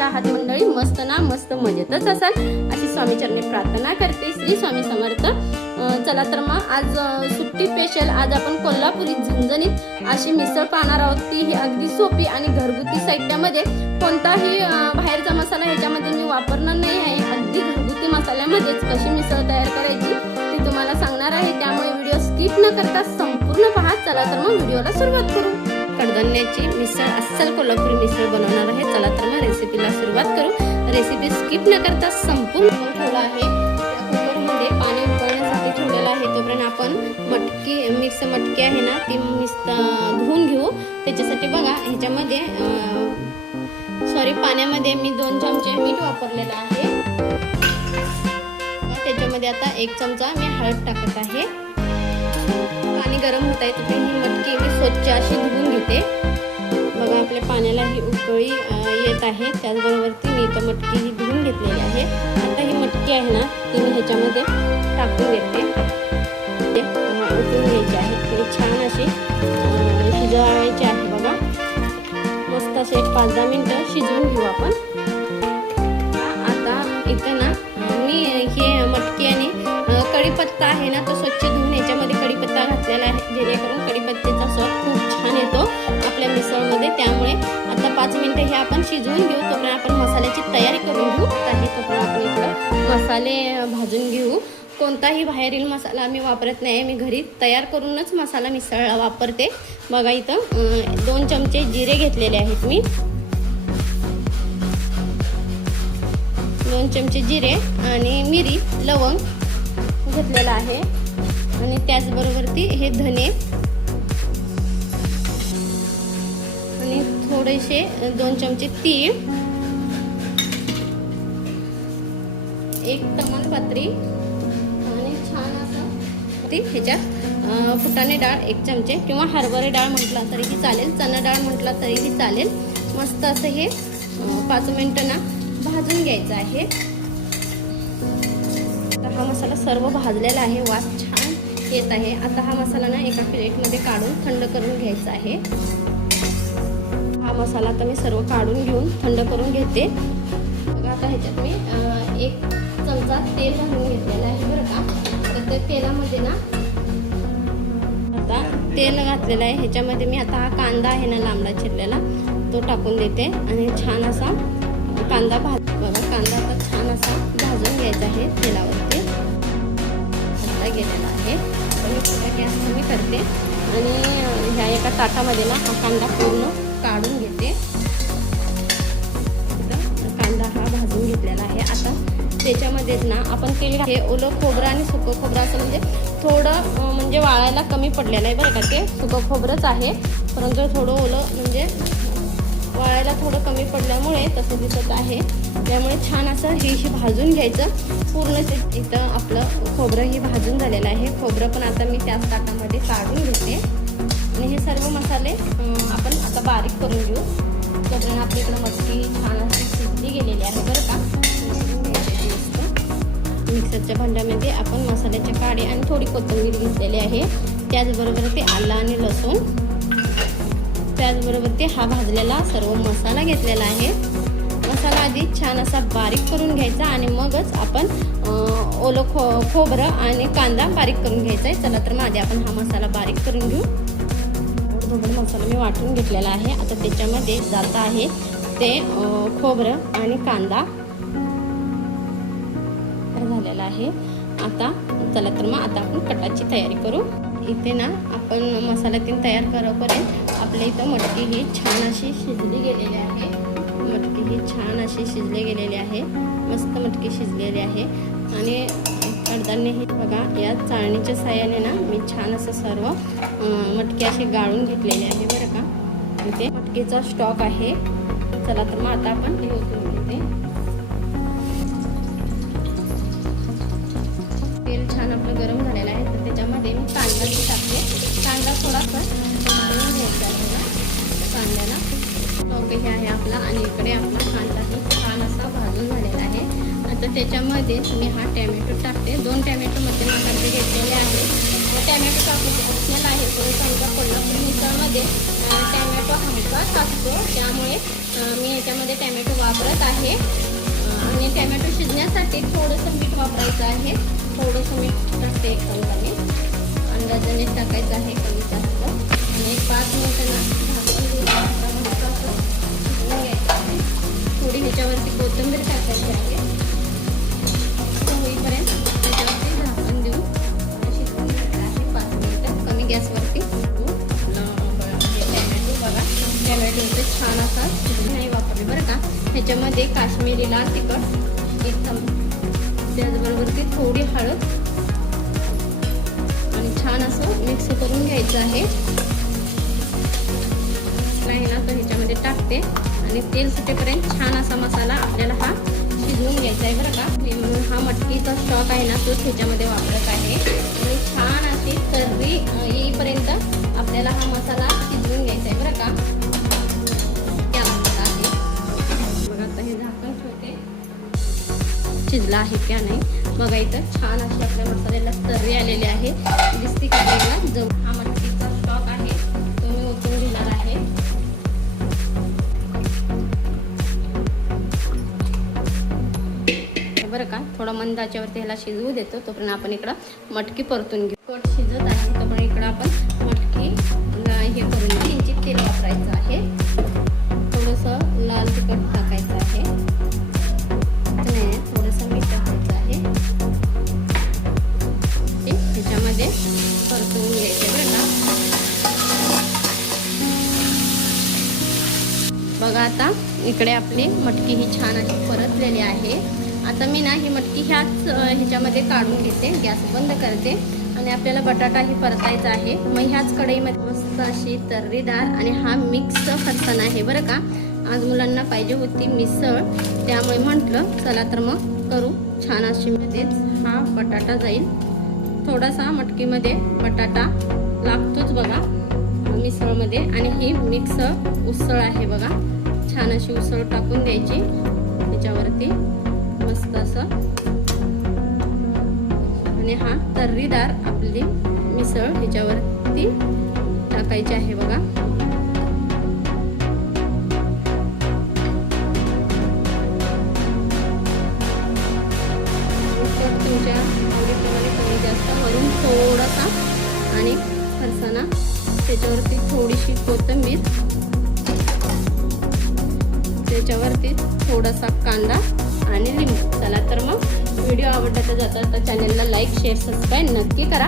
आहात मंडळी? मस्त ना? मस्त मजेतच असाल अशी स्वामी चरणी प्रार्थना करते. श्री स्वामी समर्थ. चला तर मग आज सुट्टी स्पेशल आज आपण कोल्हापुरी झणझणीत अशी मिसळ पाहणार आहोत. ती ही अगदी सोपी आणि घरगुती साहित्यामध्ये, कोणताही बाहेरचा मसाला ह्याच्यामध्ये मी वापरणार नाही आहे. अगदी घरगुती मसाल्यामध्येच कशी मिसळ तयार करायची ती तुम्हाला सांगणार आहे. त्यामुळे व्हिडिओ स्किप न करता संपूर्ण पहा. चला तर मग व्हिडिओला सुरुवात करू. कडधान्याची मिसळ, अस्सल कोल्हापुरी मिसळ बनवणार आहे. चला तर मग रेसिपीला सुरुवात करू. रेसिपी स्किप न करता संपूर्ण ठेवला आहे. कुकरमध्ये पाणी उकळण्यासाठी ठेवलेलं आहे. तोपर्यंत आपण मिक्स मटकी आहे ना ती धुवून घेऊ. त्याच्यासाठी बघा ह्याच्यामध्ये पाण्यामध्ये मी 2 चमचे मीठ वापरलेलं आहे. त्याच्यामध्ये आता 1 चमचा मी हळद टाकत आहे. पाणी गरम होत आहे तर ही मटकी मी स्वच्छ अशी धुवून घेते. बघा आपल्या पाण्याला ही उकळी येत आहे. त्याचबरोबर ती मी इथं मटकी ही धुवून घेतलेली आहे. आता ही मटकी आहे ना ती मी ह्याच्यामध्ये टाकून घेते. उकळून घ्यायची आहे. ती छान अशी शिजवायची आहे. बघा मस्त असे 5-10 मिनिटं शिजवून घेऊ आपण. आता इथं ना मी हे मटकी आणि कढीपत्ता आहे ना तो स्वच्छ धुवून याच्यामध्ये कढीपत्ता घातलेला आहे, जेणेकरून कढीपत्त्याचा स्वाद खूप छान येतो आपल्या मिसळमध्ये. त्यामुळे आता 5 मिनिटं हे आपण शिजवून घेऊ. तोपर्यंत आपण मसाल्याची तयारी करून घेऊ. तोपर्यंत आपण इकडं मसाले भाजून घेऊ. कोणताही बाहेरील मसाला आम्ही वापरत नाही. मी घरी तयार करूनच मसाला मिसळला वापरते. बघा इथं 2 चमचे जिरे घेतलेले आहेत मी. 2 चमचे जिरे आणि मिरी, लवंग घेतलेला आहे. आणि त्याचबरोबर हे धने आणि थोडेसे 2 चमचे तीळ, 1 तमालपत्री आणि छान असं ह्याच्यात फुटाणे डाळ 1 चमचे किंवा हरभरे डाळ म्हटला तरीही चालेल, चणा डाळ म्हटला तरीही चालेल. मस्त असं हे 5 मिनिटं ना भाजून घ्यायचं आहे. हा मसाला सर्व भाजलेला आहे. वास छान येत आहे. आता हा मसाला ना एका प्लेटमध्ये काढून थंड करून घ्यायचा आहे. हा मसाला आता मी सर्व काढून घेऊन थंड करून घेते. बघा आता ह्याच्यात मी 1 चमचा तेल घालून घेतलेलं आहे बरं का. तर त्या तेलामध्ये ना आता तेल घातलेलं आहे. ह्याच्यामध्ये मी आता हा कांदा आहे ना लांबडा चिरलेला तो टाकून देते आणि छान असा कांदा बघा कांदा आता छान असा भाजून घ्यायचा आहे तेलावरती. भाजला गेलेला आहे. तर मी थोडा गॅस कमी करते आणि ह्या एका ताटामध्ये ना हा कांदा पूर्ण काढून घेते. कांदा हा भाजून घेतलेला आहे. आता त्याच्यामध्येच ना आपण तेल हे ओलं खोबरं आणि सुकं खोबरं असं म्हणजे थोडं म्हणजे वाळायला कमी पडलेलं आहे बरं का. ते सुकं खोबरंच आहे परंतु थोडं ओलं म्हणजे वाळायला थोडं कमी पडल्यामुळे तसं दिसत आहे. त्यामुळे छान असं हे भाजून घ्यायचं पूर्ण. इथं आपलं खोबरं ही भाजून झालेलं आहे. खोबरं पण आता मी त्याच ताटामध्ये काढून घेते आणि हे सर्व मसाले आपण आता बारीक करून घेऊ. तोपर्यंत आपल्याकडं मटकी छान अशी शिजली गेलेली आहे बरं का. मिक्सरच्या भांड्यामध्ये आपण मसाल्याच्या काडी आणि थोडी कोथिंबीर घेतलेली आहे. त्याचबरोबर ते आलं आणि लसूण, त्याचबरोबर ते हा भाजलेला सर्व मसाला घेतलेला आहे. मसाला आधी छान असा बारीक करून घ्यायचा आणि मगच आपण ओलं खोबरं आणि कांदा बारीक करून घ्यायचा आहे. चला तर मग आपण हा मसाला बारीक करून घेऊ. थोडं मसाला मी वाटून घेतलेला आहे. आता त्याच्यामध्ये जात आहे ते खोबरं आणि कांदा झालेला आहे. आता चला तर मग आता आपण कटाची तयारी करू. इथे ना आपण मसाला तयार करोपर्यंत आपल्या इथं मटकी ही छान अशी शिजली गेलेली आहे. मटकी ही छान अशी शिजली गेलेली आहे. मस्त मटकी शिजलेली आहे. आणि कडधान्य हे बघा या चाळणीच्या साहाय्याने ना मी छान असं सर्व मटकी अशी गाळून घेतलेली आहे बरं का. इथे मटकीचा स्टॉक आहे. चला तर मग आता आपण हे ओतून घेते. तेल छान आपलं गरम झालेलं आहे. तर त्याच्यामध्ये मी कांदा टाकते. कांदा थोडासा टाकला आणि इकडे आपला कांदाही छान असा भाजून झालेला आहे. आता त्याच्यामध्ये मी हा टॅमॅटो टाकते. 2 टॅमॅटो मध्यम आकारचे घेतलेले आहेत. टॅमॅटो टाकून ऑप्शनल आहे. थोडंसं आमच्या कोल्हापुरी मिसळमध्ये टॅमॅटो हमखास असतो, त्यामुळे मी याच्यामध्ये टॅमॅटो वापरत आहे. आणि टॅमॅटो शिजण्यासाठी थोडंसं मीठ वापरायचं आहे. थोडंसं मीठ टाकते एकदम कमी, अंदाजाने टाकायचं आहे, कमी जास्त. आणि 5 मिनिटं ना झाकून घ्यायचं आहे. थोडी ह्याच्यावरती कोथिंबीर टाकायची आहे. होईपर्यंत त्याच्यावरती झाकण देऊन शिजवून घ्यायचं आहे 5 मिनिटं कमी गॅसवरती. टॅमॅटो बघा, टॅमॅटोचे छान असा नाही वापरले बरं का. ह्याच्यामध्ये काश्मीरी लाल तिखट एकदम, त्याचबरोबर थोडी हळद आणि छान असं मिक्स करून घ्यायचं आहे. नाही ना तर ह्याच्यामध्ये टाकते आणि तेल सुटेपर्यंत छान असा मसाला आपल्याला हा शिजवून घ्यायचा आहे बरं का. म्हणून हा मटकीचा स्टॉक आहे ना तो ह्याच्यामध्ये वापरत आहे. आणि छान अशी तर्री येईपर्यंत आपल्याला हा मसाला शिजवून घ्यायचा आहे बरं का. बघा आता हे झाकण ठेवते, शिजला आहे क्या नाही बघायचं. छान अशी आपल्या मसाल्याला तर्री आलेली आहे, दिसते का आपल्याला. जो हा मटकीचा स्टॉक आहे तो मी ओतून घेणार आहे. बरं का, थोडा मंद आचेवरती ह्याला शिजवू देतो. तोपर्यंत आपण इकडं मटकी परतून घेऊ. कट शिजत आहे तोपर्यंत इकडं आपण मटकी हे करून किंचित तेल वापरायचं आहे. थोडंसं लाल तिखट टाकायचं आहे, थोडंसं मीठ टाकायचं आहे. ह्याच्यामध्ये परतून घ्यायचं बरं का. बघा आता इकडे आपली मटकी ही छान अशी परतलेली आहे. आता मी ना ही मटकी ह्याच्यामध्ये काढून घेते, गॅस बंद करते आणि आपल्याला बटाटाही परतायचा आहे. मग ह्याच कढईमध्ये मस्त अशी तर्रीदार आणि हा मिक्स फरसाण आहे बरं का. आज मुलांना पाहिजे होती मिसळ, त्यामुळे म्हटलं चला तर मग करू छान अशी. मध्येच हा बटाटा जाईल. थोडासा मटकीमध्ये बटाटा लागतोच बघा मिसळमध्ये. आणि ही मिक्स उसळ आहे बघा, छान अशी उसळ टाकून द्यायची त्याच्यावरती मस्त असं. आणि हा तर्रीदार आपली मिसळ ह्याच्यावरती टाकायची आहे बघा. तुमच्या आवडीप्रमाणे कमी जास्त वरून थोडासा आणि फरसाणा त्याच्यावरती थोडीशी कोथिंबीर, त्याच्यावरती थोडासा कांदा आणि लिंबू. चला तर मग व्हिडिओ आवडला तर जाता चॅनलला लाईक शेअर सबस्क्राईब नक्की करा.